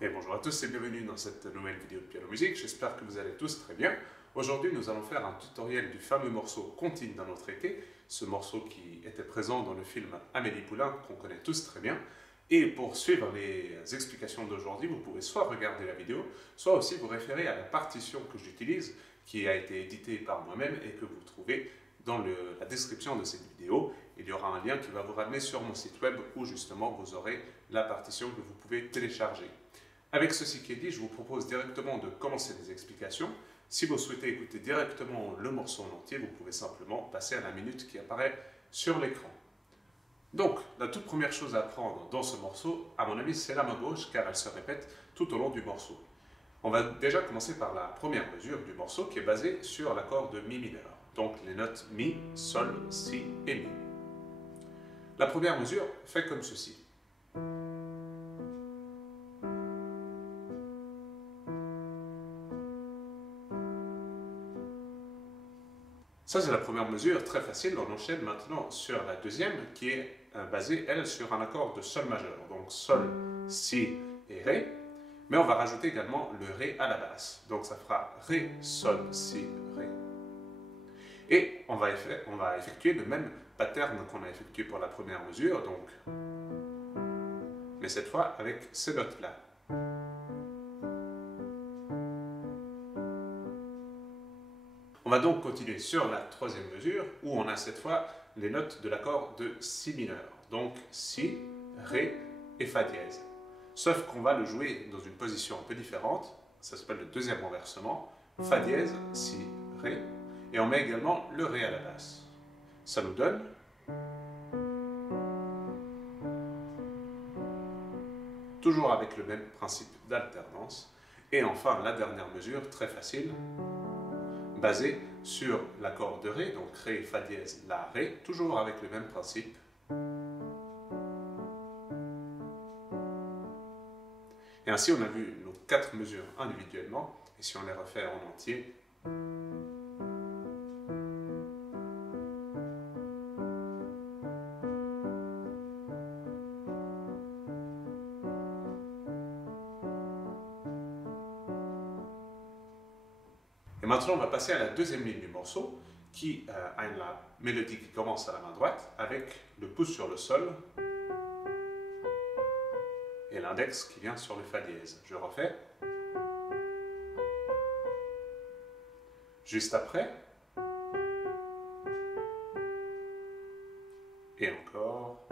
Et bonjour à tous et bienvenue dans cette nouvelle vidéo de piano musique, j'espère que vous allez tous très bien. Aujourd'hui nous allons faire un tutoriel du fameux morceau Comptine dans notre été, ce morceau qui était présent dans le film Amélie Poulain qu'on connaît tous très bien. Et pour suivre les explications d'aujourd'hui, vous pouvez soit regarder la vidéo, soit aussi vous référer à la partition que j'utilise, qui a été éditée par moi-même et que vous trouvez dans la description de cette vidéo. Il y aura un lien qui va vous ramener sur mon site web où justement vous aurez la partition que vous pouvez télécharger. Avec ceci qui est dit, je vous propose directement de commencer les explications. Si vous souhaitez écouter directement le morceau en entier, vous pouvez simplement passer à la minute qui apparaît sur l'écran. Donc, la toute première chose à apprendre dans ce morceau, à mon avis, c'est la main gauche, car elle se répète tout au long du morceau. On va déjà commencer par la première mesure du morceau, qui est basée sur l'accord de Mi mineur. Donc, les notes Mi, Sol, Si et Mi. La première mesure fait comme ceci. Ça, c'est la première mesure, très facile. On enchaîne maintenant sur la deuxième, qui est basée, elle, sur un accord de Sol majeur. Donc Sol, Si et Ré. Mais on va rajouter également le Ré à la basse. Donc ça fera Ré, Sol, Si, Ré. Et on va effectuer le même pattern qu'on a effectué pour la première mesure, donc, mais cette fois avec ces notes-là. On va donc continuer sur la troisième mesure où on a cette fois les notes de l'accord de Si mineur. Donc Si, Ré et Fa dièse. Sauf qu'on va le jouer dans une position un peu différente, ça s'appelle le deuxième renversement, Fa dièse, Si, Ré, et on met également le Ré à la basse. Ça nous donne toujours avec le même principe d'alternance. Et enfin la dernière mesure, très facile, basé sur l'accord de Ré, donc Ré, Fa dièse, La, Ré, toujours avec le même principe. Et ainsi, on a vu nos 4 mesures individuellement, et si on les refait en entier, et maintenant, on va passer à la deuxième ligne du morceau, qui a la mélodie qui commence à la main droite, avec le pouce sur le sol, et l'index qui vient sur le Fa dièse. Je refais. Juste après. Et encore.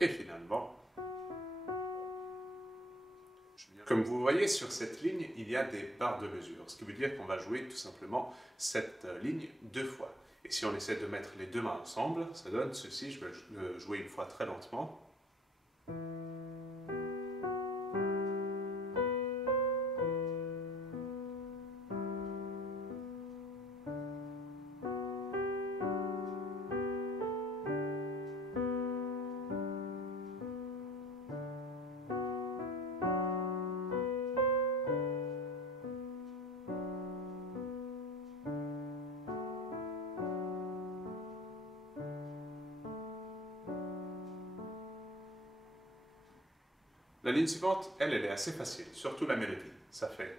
Et finalement. Comme vous voyez, sur cette ligne, il y a des barres de mesure, ce qui veut dire qu'on va jouer tout simplement cette ligne 2 fois. Et si on essaie de mettre les deux mains ensemble, ça donne ceci. Je vais le jouer une fois très lentement. La ligne suivante, elle est assez facile, surtout la mélodie. Ça fait.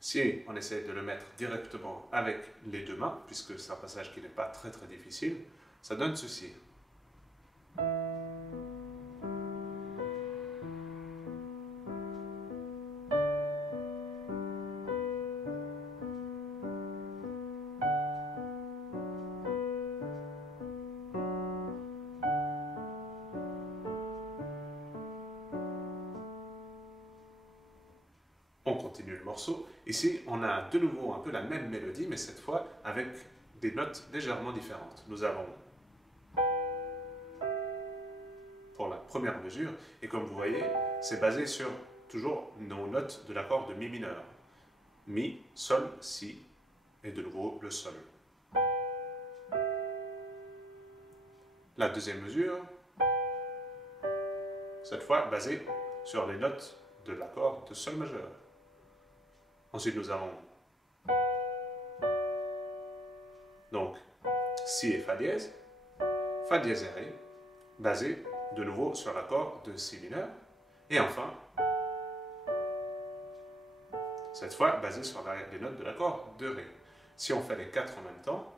Si on essaie de le mettre directement avec les deux mains, puisque c'est un passage qui n'est pas très difficile, ça donne ceci. On continue le morceau. Ici, on a de nouveau un peu la même mélodie, mais cette fois avec des notes légèrement différentes. Nous avons pour la première mesure, et comme vous voyez, c'est basé sur toujours nos notes de l'accord de Mi mineur. Mi, Sol, Si, et de nouveau le Sol. La deuxième mesure, cette fois basée sur les notes de l'accord de sol majeur. Ensuite, nous avons donc si et fa dièse et ré, basé de nouveau sur l'accord de si mineur. Et enfin, cette fois basé sur les notes de l'accord de ré. Si on fait les quatre en même temps,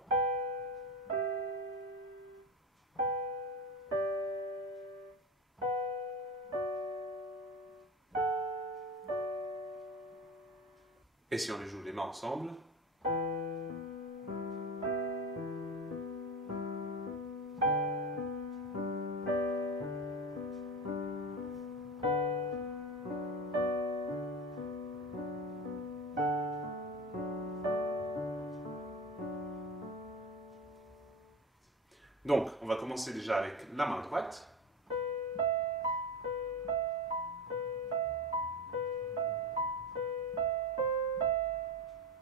et si on les joue les mains ensemble, donc on va commencer déjà avec la main droite.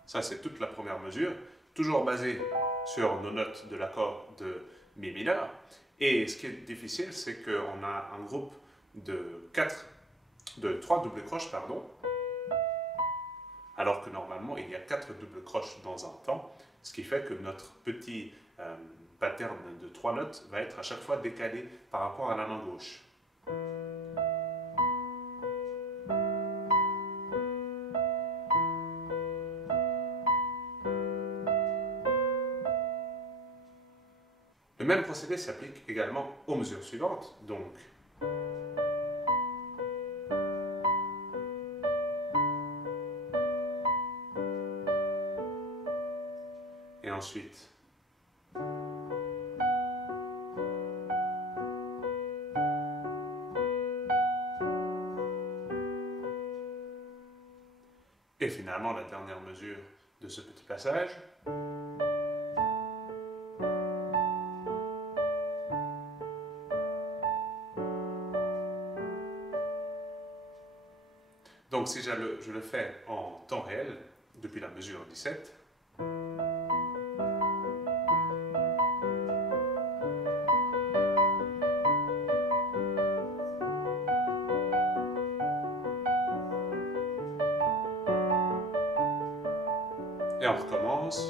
Ça, c'est toute la première mesure, toujours basée sur nos notes de l'accord de Mi mineur. Et ce qui est difficile, c'est qu'on a un groupe de 3 doubles croches, pardon, alors que normalement, il y a 4 doubles croches dans un temps, ce qui fait que notre petit pattern de 3 notes va être à chaque fois décalé par rapport à la main gauche. Le même procédé s'applique également aux mesures suivantes, donc et ensuite et finalement la dernière mesure de ce petit passage. Donc si je le fais en temps réel, depuis la mesure 17, et on recommence.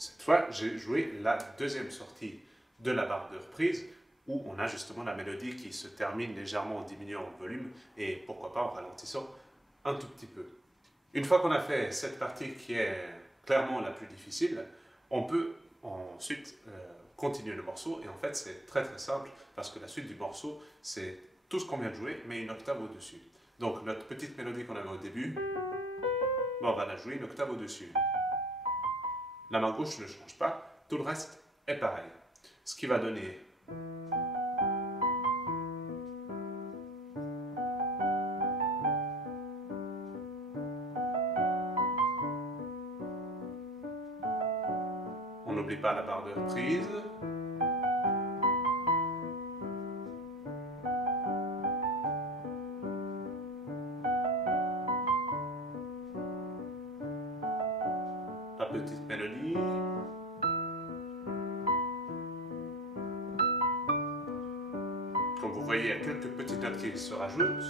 Cette fois, j'ai joué la deuxième sortie de la barre de reprise où on a justement la mélodie qui se termine légèrement en diminuant en volume et pourquoi pas en ralentissant un tout petit peu. Une fois qu'on a fait cette partie qui est clairement la plus difficile, on peut ensuite continuer le morceau et en fait c'est très simple parce que la suite du morceau c'est tout ce qu'on vient de jouer mais une octave au-dessus. Donc notre petite mélodie qu'on avait au début, on va la jouer une octave au-dessus. La main gauche ne change pas, tout le reste est pareil. Ce qui va donner on n'oublie pas la barre de reprise. La petite mélodie. Comme vous voyez, il y a quelques petites notes qui se rajoutent.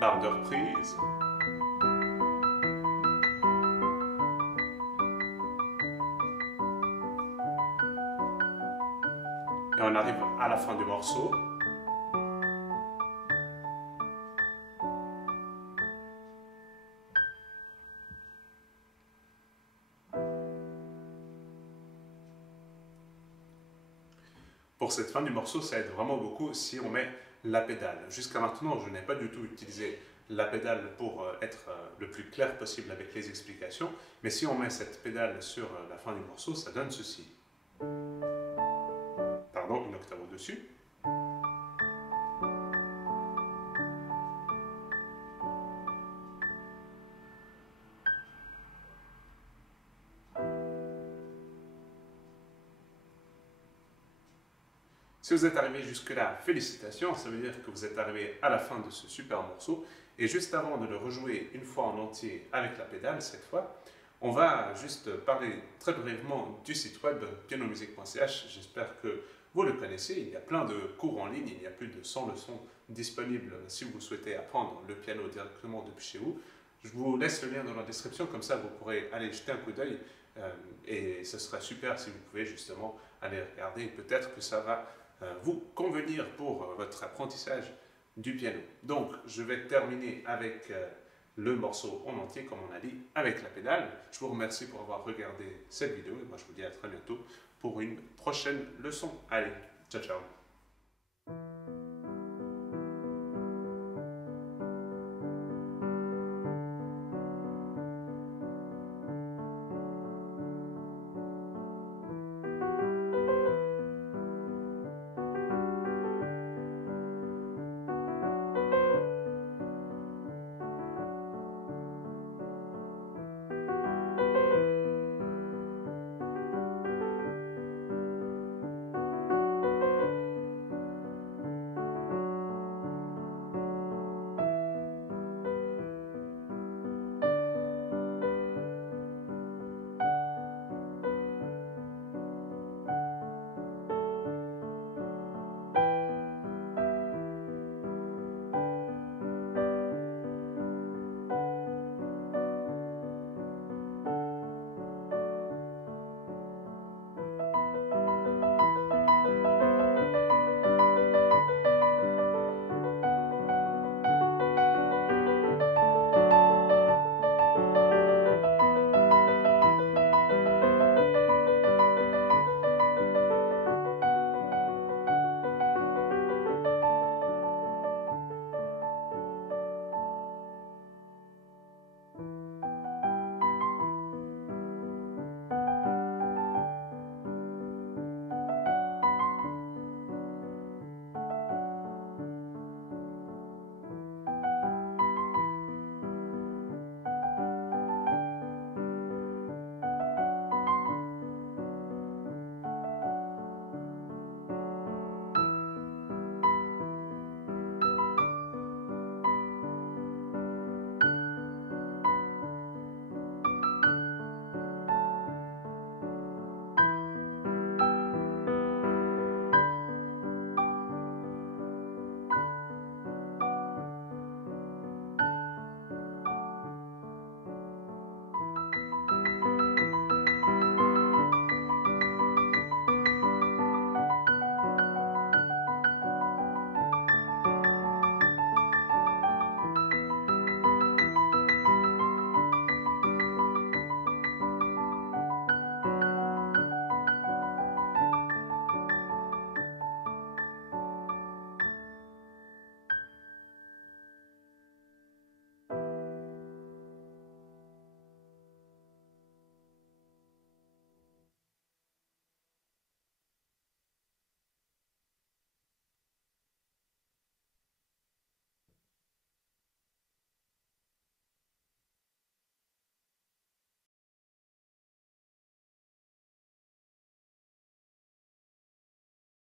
Barre de reprise. Et on arrive à la fin du morceau. Pour cette fin du morceau, ça aide vraiment beaucoup si on met la pédale. Jusqu'à maintenant, je n'ai pas du tout utilisé la pédale pour être le plus clair possible avec les explications, mais si on met cette pédale sur la fin du morceau, ça donne ceci. Pardon, une octave au-dessus. Si vous êtes arrivé jusque-là, félicitations, ça veut dire que vous êtes arrivé à la fin de ce super morceau. Et juste avant de le rejouer une fois en entier avec la pédale, cette fois, on va juste parler très brièvement du site web pianomusique.ch. J'espère que vous le connaissez. Il y a plein de cours en ligne, il y a plus de 100 leçons disponibles si vous souhaitez apprendre le piano directement depuis chez vous. Je vous laisse le lien dans la description, comme ça vous pourrez aller jeter un coup d'œil et ce serait super si vous pouvez justement aller regarder. Peut-être que ça va vous convenir pour votre apprentissage du piano. Donc, je vais terminer avec le morceau en entier, comme on a dit, avec la pédale. Je vous remercie pour avoir regardé cette vidéo et moi je vous dis à très bientôt pour une prochaine leçon. Allez, ciao ciao.